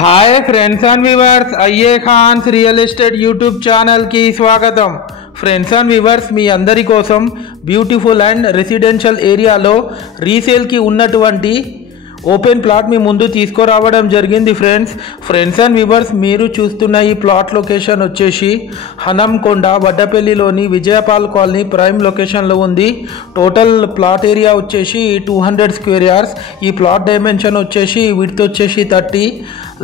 Hi friends and viewers, అయ్యే ఖాన్స్ real estate YouTube ఛానల్కి స్వాగతం. ఫ్రెండ్స్ అండ్ వ్యూవర్స్, మీ అందరి కోసం బ్యూటిఫుల్ అండ్ రెసిడెన్షియల్ ఏరియాలో రీసేల్కి ఉన్నటువంటి ఓపెన్ ప్లాట్ మీ ముందు తీసుకురావడం జరిగింది. ఫ్రెండ్స్ అండ్ వ్యూవర్స్, మీరు చూస్తున్న ఈ ప్లాట్ లొకేషన్ వచ్చేసి హనంకొండ వడ్డపల్లిలోని విజయపాల్ కాలనీ ప్రైమ్ లొకేషన్లో ఉంది. టోటల్ ప్లాట్ ఏరియా వచ్చేసి 200 స్క్వేర్ యార్డ్స్. ఈ ప్లాట్ డైమెన్షన్ వచ్చేసి విడ్త్ వచ్చేసి 30,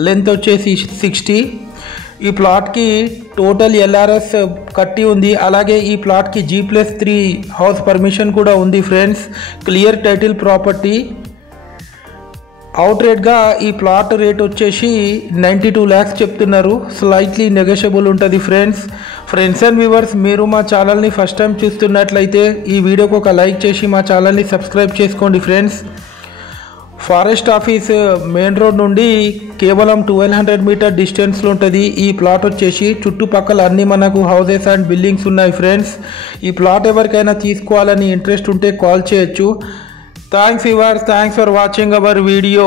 లెంత్ వచ్చేసి 60. ఈ ప్లాట్కి టోటల్ ఎల్ఆర్ఎస్ కట్టి ఉంది. అలాగే ఈ ప్లాట్కి G+3 హౌస్ పర్మిషన్ కూడా ఉంది. Friends, clear title property. Out రేట్గా ఈ ప్లాట్ రేట్ వచ్చేసి 92 lakhs చెప్తున్నారు. స్లైట్లీ నెగోషియబుల్ ఉంటుంది. ఫ్రెండ్స్ అండ్ వ్యూవర్స్, మీరు మా ఛానల్ని ఫస్ట్ టైం చూస్తున్నట్లయితే ఈ వీడియోకి ఒక లైక్ చేసి మా ఛానల్ని సబ్స్క్రైబ్ చేసుకోండి. Friends, forest office main road నుండి కేవలం 1200 మీటర్ డిస్టెన్స్లో ఉంటుంది. ఈ ప్లాట్ వచ్చేసి చుట్టుపక్కల అన్ని మనకు హౌసెస్ అండ్ బిల్డింగ్స్ ఉన్నాయి. ఫ్రెండ్స్, ఈ ప్లాట్ ఎవరికైనా తీసుకోవాలని ఇంట్రెస్ట్ ఉంటే కాల్ చేయొచ్చు. Thanks viewers, thanks for watching our video.